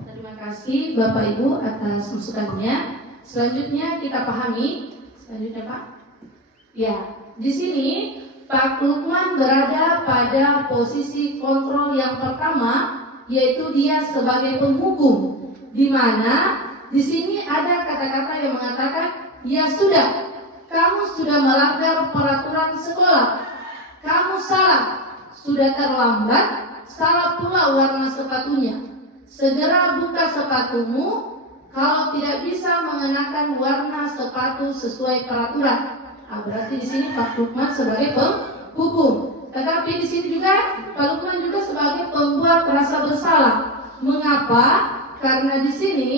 Terima kasih Bapak Ibu atas masukannya. Selanjutnya kita pahami. Selanjutnya Pak. Ya, di sini Pak Lukman berada pada posisi kontrol yang pertama, yaitu dia sebagai penghukum, di mana di sini ada kata-kata yang mengatakan, ya sudah, kamu sudah melanggar peraturan sekolah, kamu salah, sudah terlambat, salah pula warna sepatunya. Segera buka sepatumu, kalau tidak bisa mengenakan warna sepatu sesuai peraturan. Nah, berarti di sini Pak Lukman sebagai penghukum. Tetapi di sini juga Pak Lukman juga sebagai pembuat rasa bersalah. Mengapa? Karena di sini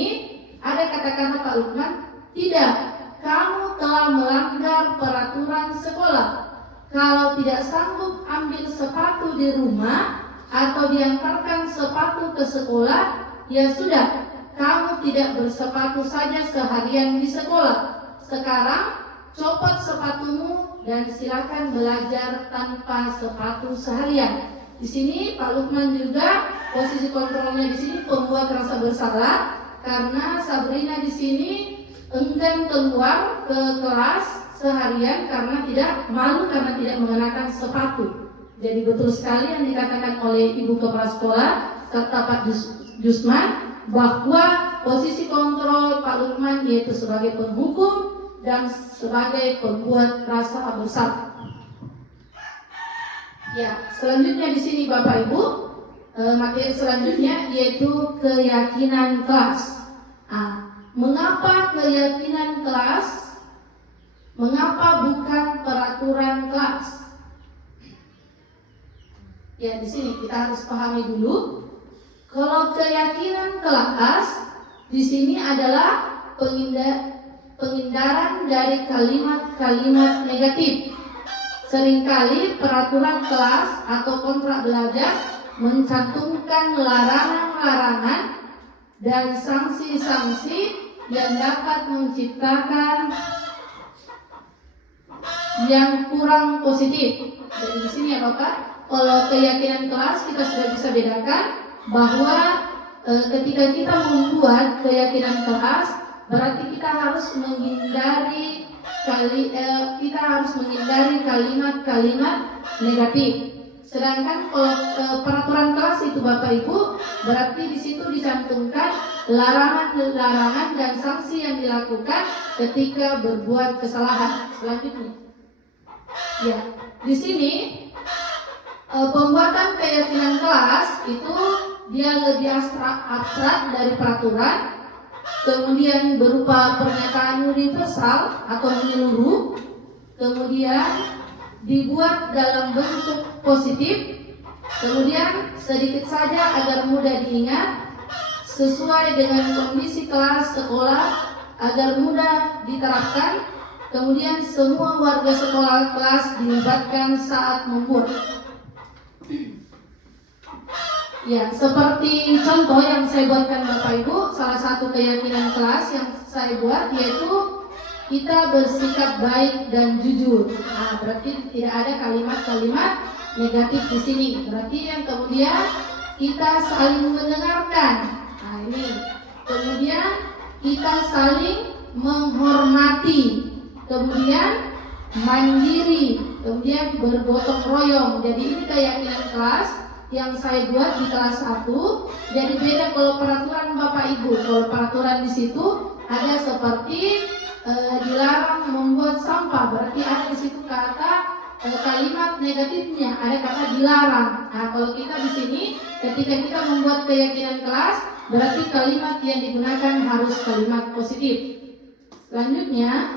ada kata-kata Pak Lukman, tidak, kamu telah melanggar peraturan sekolah. Kalau tidak sanggup ambil sepatu di rumah atau diantarkan sepatu ke sekolah, ya sudah, kamu tidak bersepatu saja seharian di sekolah. Sekarang copot sepatumu dan silakan belajar tanpa sepatu seharian. Di sini Pak Lukman juga posisi kontrolnya di sini pembuat rasa bersalah karena Sabrina di sini enggan keluar ke kelas seharian karena tidak malu karena tidak mengenakan sepatu. Jadi betul sekali yang dikatakan oleh Ibu Kepala Sekolah serta Pak Jusman bahwa posisi kontrol Pak Lukman yaitu sebagai penghukum dan sebagai pembuat rasa bersalah. Ya, selanjutnya di sini Bapak Ibu, materi selanjutnya yaitu keyakinan kelas. Mengapa keyakinan kelas? Mengapa bukan peraturan kelas? Ya, di sini kita harus pahami dulu Kalau keyakinan kelas di sini adalah penghindaran dari kalimat-kalimat negatif. Seringkali peraturan kelas atau kontrak belajar mencantumkan larangan-larangan dan sanksi-sanksi yang dapat menciptakan yang kurang positif. Jadi di sini ya Bapak, kalau keyakinan kelas kita sudah bisa bedakan bahwa ketika kita membuat keyakinan kelas, berarti kita harus menghindari kalimat-kalimat negatif. Sedangkan kalau peraturan kelas itu Bapak Ibu, berarti di situ dicantumkan larangan-larangan dan sanksi yang dilakukan ketika berbuat kesalahan. Selanjutnya, ya, di sini pembuatan keyakinan kelas itu dia lebih abstrak dari peraturan, kemudian berupa pernyataan universal atau menyeluruh, kemudian dibuat dalam bentuk positif, kemudian sedikit saja agar mudah diingat, sesuai dengan kondisi kelas sekolah agar mudah diterapkan, kemudian semua warga sekolah kelas dilibatkan saat membuat. Ya, seperti contoh yang saya buatkan Bapak Ibu, salah satu keyakinan kelas yang saya buat yaitu kita bersikap baik dan jujur. Nah, berarti tidak ada kalimat-kalimat negatif di sini. Berarti yang kemudian kita saling mendengarkan. Nah, ini. Kemudian kita saling menghormati. Kemudian mandiri. Kemudian bergotong royong. Jadi ini keyakinan kelas yang saya buat di kelas 1. Jadi beda kalau peraturan Bapak Ibu. Kalau peraturan di situ ada seperti dilarang membuat sampah, berarti ada di situ kata kalimat negatifnya, ada kata dilarang. Nah, kalau kita di sini ketika kita membuat keyakinan kelas, berarti kalimat yang digunakan harus kalimat positif. Selanjutnya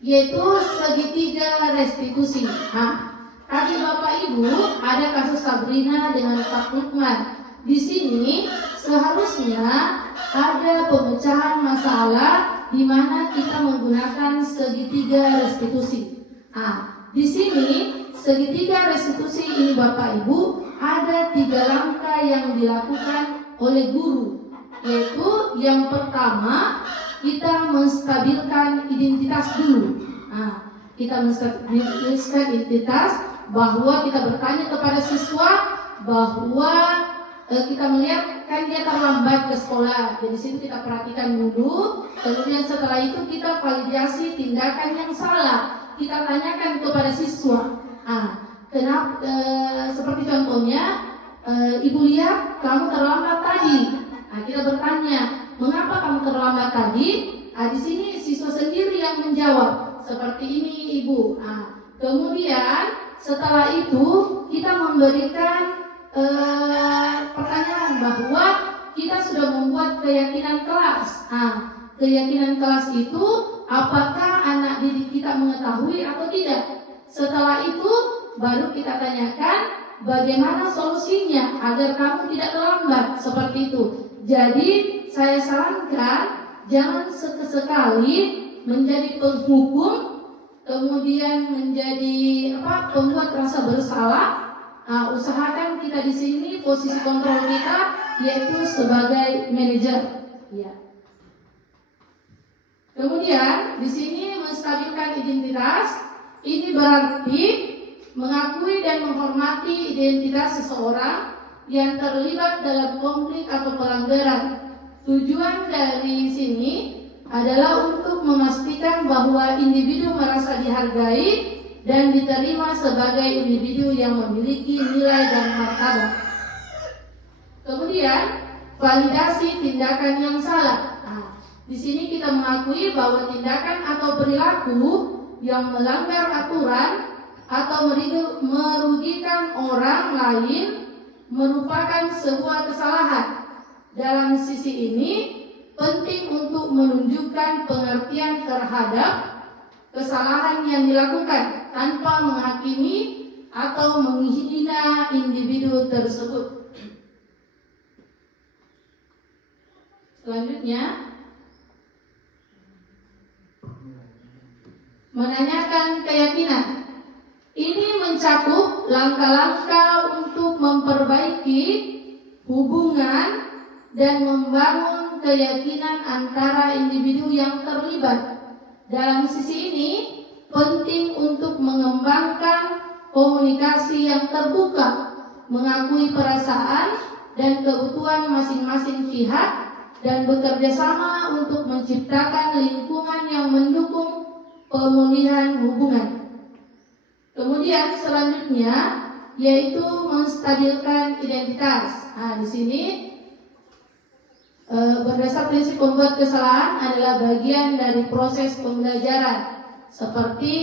yaitu segitiga restitusi. Nah, tadi Bapak Ibu ada kasus Sabrina dengan Pak Lukman. Di sini seharusnya ada pemecahan masalah di mana kita menggunakan segitiga restitusi. Nah, di sini segitiga restitusi ini Bapak Ibu ada 3 langkah yang dilakukan oleh guru, yaitu yang pertama kita menstabilkan identitas dulu. Nah, kita menstabilkan identitas bahwa kita bertanya kepada siswa bahwa kita melihat kan dia terlambat ke sekolah, jadi situ kita perhatikan dulu. Kemudian setelah itu kita validasi tindakan yang salah, kita tanyakan kepada siswa. Kenapa? Seperti contohnya, ibu lihat kamu terlambat tadi. Kita bertanya, mengapa kamu terlambat tadi? Di sini siswa sendiri yang menjawab. Seperti ini ibu. Kemudian setelah itu kita memberikan pertanyaan bahwa kita sudah membuat keyakinan kelas. Keyakinan kelas itu apakah anak didik kita mengetahui atau tidak? Setelah itu baru kita tanyakan bagaimana solusinya agar kamu tidak terlambat, seperti itu. Jadi saya sarankan jangan sekali menjadi penghukum, kemudian menjadi pembuat rasa bersalah. Usahakan kita di sini posisi kontrol kita yaitu sebagai manajer. Ya. Kemudian di sini menstabilkan identitas. Ini berarti mengakui dan menghormati identitas seseorang yang terlibat dalam konflik atau pelanggaran. Tujuan dari sini adalah untuk memastikan bahwa individu merasa dihargai dan diterima sebagai individu yang memiliki nilai dan martabat. Kemudian validasi tindakan yang salah. Di sini kita mengakui bahwa tindakan atau perilaku yang melanggar aturan atau merugikan orang lain merupakan sebuah kesalahan. Dalam sisi ini penting untuk menunjukkan pengertian terhadap kesalahan yang dilakukan tanpa menghakimi atau menghina individu tersebut. Selanjutnya, menanyakan keyakinan. Ini mencakup langkah-langkah untuk memperbaiki hubungan dan membangun keyakinan antara individu yang terlibat. Dalam sisi ini, penting untuk mengembangkan komunikasi yang terbuka, mengakui perasaan dan kebutuhan masing-masing pihak, dan bekerja sama untuk menciptakan lingkungan yang mendukung pemulihan hubungan. Kemudian selanjutnya yaitu menstabilkan identitas. Di sini berdasar prinsip pembuat kesalahan adalah bagian dari proses pembelajaran. Seperti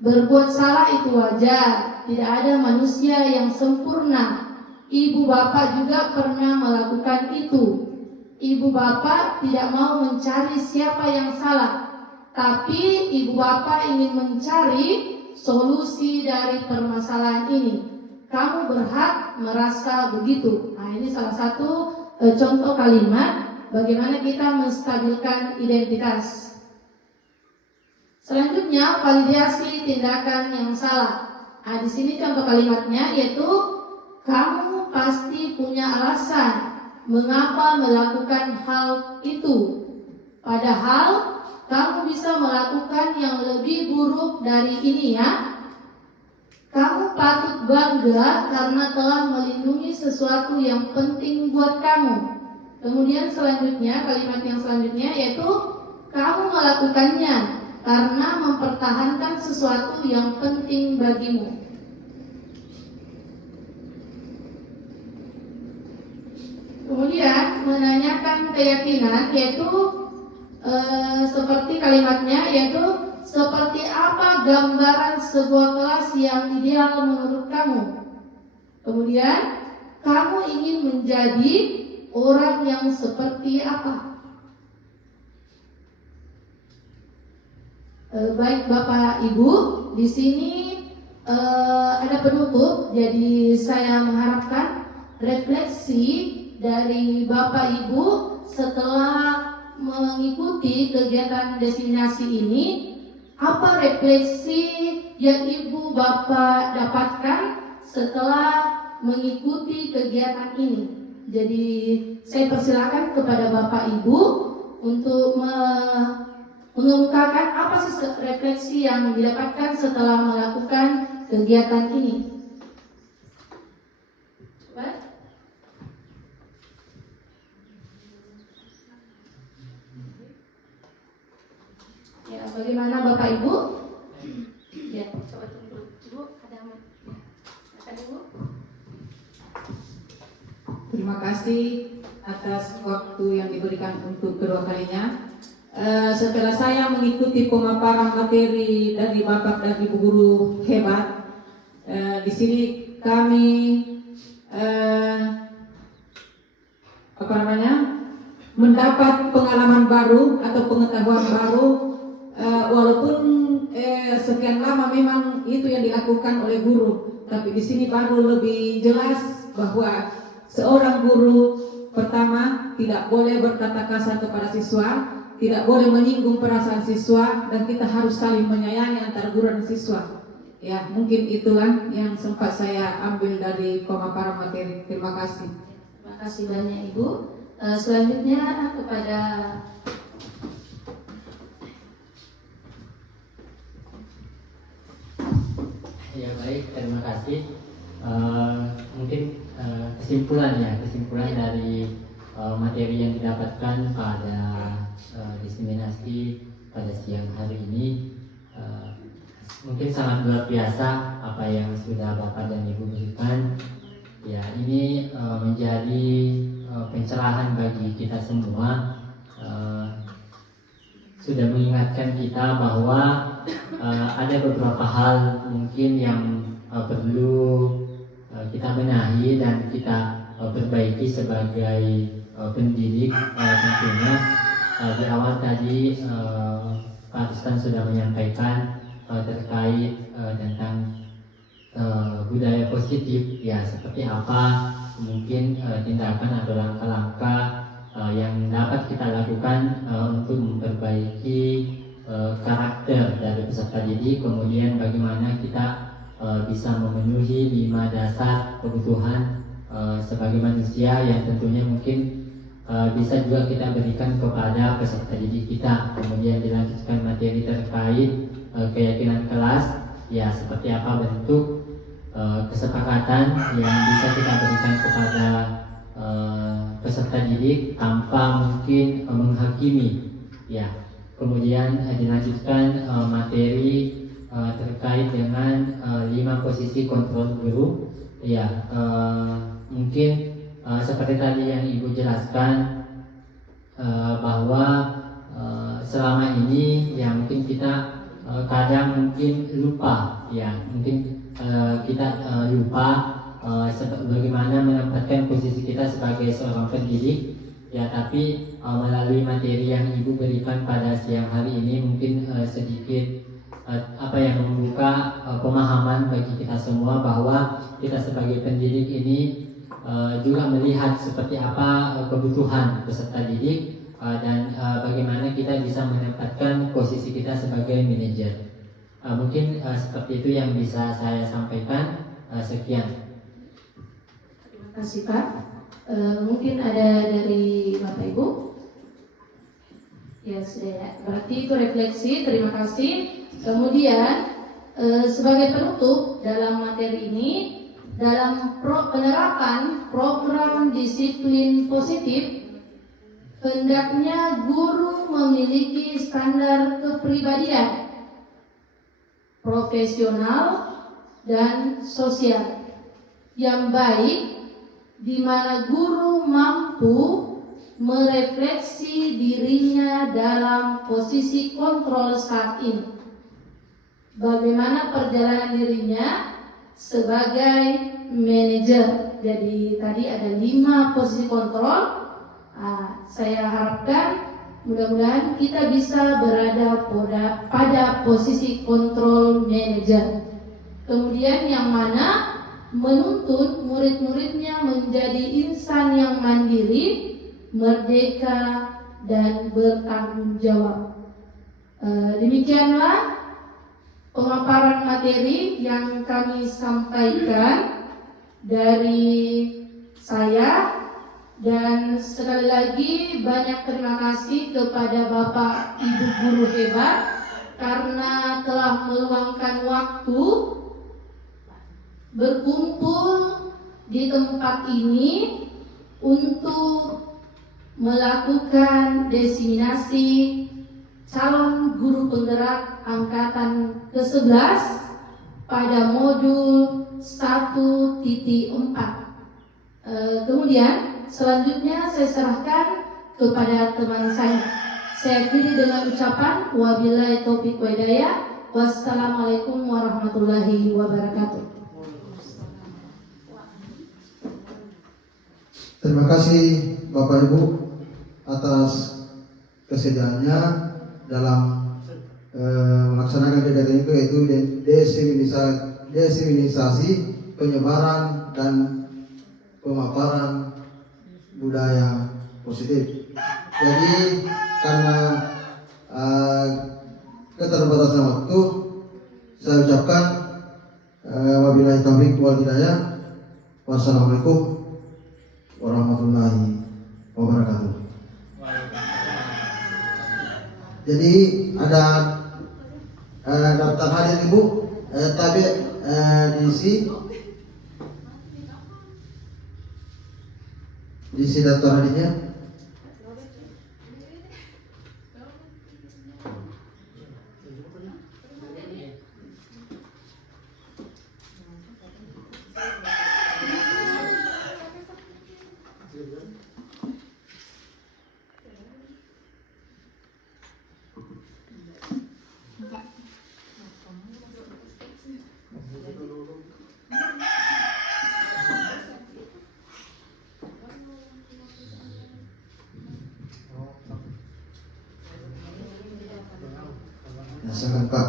berbuat salah itu wajar, tidak ada manusia yang sempurna. Ibu bapak juga pernah melakukan itu. Ibu bapak tidak mau mencari siapa yang salah, tapi ibu bapak ingin mencari solusi dari permasalahan ini. Kamu berhak merasa begitu. Ini salah satu contoh kalimat bagaimana kita menstabilkan identitas. Selanjutnya, validasi tindakan yang salah. Di sini contoh kalimatnya yaitu kamu pasti punya alasan mengapa melakukan hal itu. Padahal kamu bisa melakukan yang lebih buruk dari ini ya. Kamu patut bangga karena telah melindungi sesuatu yang penting buat kamu. Kemudian selanjutnya, kalimat yang selanjutnya yaitu kamu melakukannya karena mempertahankan sesuatu yang penting bagimu. Kemudian menanyakan keyakinan yaitu seperti kalimatnya yaitu seperti apa gambaran sebuah kelas yang ideal menurut kamu. Kemudian kamu ingin menjadi orang yang seperti apa? Baik Bapak Ibu, di sini ada penutup, jadi saya mengharapkan refleksi dari Bapak Ibu setelah mengikuti kegiatan destinasi ini. Apa refleksi yang Ibu Bapak dapatkan setelah mengikuti kegiatan ini? Jadi saya persilakan kepada Bapak Ibu untuk mengemukakan apa sih refleksi yang didapatkan setelah melakukan kegiatan ini. Coba. Ya, bagaimana Bapak Ibu? Ya, coba tunggu Ibu, ada Ibu. Terima kasih atas waktu yang diberikan untuk kedua kalinya. Setelah saya mengikuti pemaparan materi dari Bapak dan Ibu guru hebat, di sini kami mendapat pengalaman baru atau pengetahuan baru. Walaupun sekian lama memang itu yang dilakukan oleh guru, tapi di sini baru lebih jelas bahwa seorang guru pertama tidak boleh berkata kasar kepada siswa, tidak boleh menyinggung perasaan siswa, dan kita harus saling menyayangi antara guru dan siswa. Ya, mungkin itulah yang sempat saya ambil dari pemaparan materi. Terima kasih. Terima kasih banyak Ibu. Selanjutnya kepada Ya baik, terima kasih. Mungkin kesimpulan dari materi yang didapatkan pada diseminasi pada siang hari ini mungkin sangat luar biasa apa yang sudah Bapak dan Ibu berikan. Ya, ini menjadi pencerahan bagi kita semua. Sudah mengingatkan kita bahwa ada beberapa hal mungkin yang perlu kita benahi dan kita perbaiki sebagai pendidik. Tentunya di awal tadi Pak Rustan sudah menyampaikan terkait tentang budaya positif, ya seperti apa mungkin tindakan atau langkah-langkah yang dapat kita lakukan untuk memperbaiki karakter dari peserta didik, kemudian bagaimana kita bisa memenuhi 5 dasar kebutuhan sebagai manusia yang tentunya mungkin bisa juga kita berikan kepada peserta didik kita. Kemudian dilanjutkan materi terkait keyakinan kelas, ya seperti apa bentuk kesepakatan yang bisa kita berikan kepada peserta didik tanpa mungkin menghakimi, ya. Kemudian dilanjutkan materi terkait dengan 5 posisi kontrol guru, ya. Mungkin seperti tadi yang Ibu jelaskan bahwa selama ini ya mungkin kita kadang mungkin lupa, ya mungkin kita lupa bagaimana menempatkan posisi kita sebagai seorang pendidik, ya. Tapi melalui materi yang Ibu berikan pada siang hari ini mungkin sedikit membuka pemahaman bagi kita semua bahwa kita sebagai pendidik ini juga melihat seperti apa kebutuhan peserta didik dan bagaimana kita bisa menempatkan posisi kita sebagai manajer. Mungkin seperti itu yang bisa saya sampaikan. Sekian. Terima kasih Pak. Mungkin ada dari Bapak Ibu? Ya sudah ya. Berarti itu refleksi. Terima kasih. Kemudian sebagai penutup dalam materi ini, dalam penerapan program disiplin positif, hendaknya guru memiliki standar kepribadian profesional dan sosial yang baik, di mana guru mampu merefleksi dirinya dalam posisi kontrol saat ini. Bagaimana perjalanan dirinya sebagai manajer. Jadi tadi ada 5 posisi kontrol. Saya harapkan mudah-mudahan kita bisa berada pada posisi kontrol manajer. Kemudian yang mana menuntun murid-muridnya menjadi insan yang mandiri, merdeka, dan bertanggung jawab. Demikianlah pemaparan materi yang kami sampaikan dari saya, dan sekali lagi banyak terima kasih kepada Bapak Ibu guru hebat karena telah meluangkan waktu berkumpul di tempat ini untuk melakukan diseminasi calon guru penggerak angkatan ke-11 pada modul 1.4. Kemudian selanjutnya saya serahkan kepada teman saya. Saya akhiri dengan ucapan wabillahi taufiq wa hidayah. Wassalamualaikum warahmatullahi wabarakatuh. Terima kasih Bapak Ibu atas kesediaannya dalam melaksanakan kegiatan itu, yaitu desiminasi penyebaran dan pemaparan budaya positif. Jadi karena keterbatasan waktu, saya ucapkan wabillahi taufiq wal hidayah. Wassalamualaikum warahmatullahi wabarakatuh. Jadi ada daftar hadir Ibu, tapi diisi daftar hadirnya. Silakan Pak.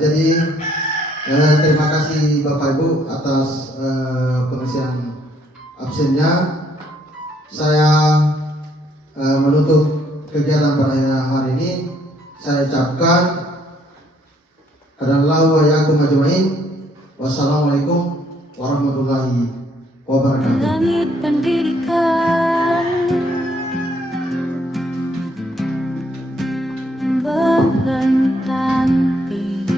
Jadi terima kasih Bapak Ibu atas pengisian absennya. Saya menutup kegiatan pada hari ini. Saya ucapkan Qadallahu wa iyyakum ajmain. Wassalamualaikum warahmatullahi wabarakatuh. Langit pendirikan membentang tinggi,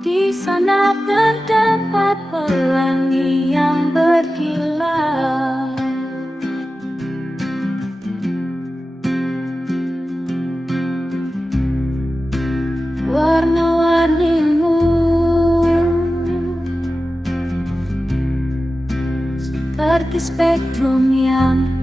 di sana terdapat pelangi yang berkilau. Warna-warnimu seperti spektrum yang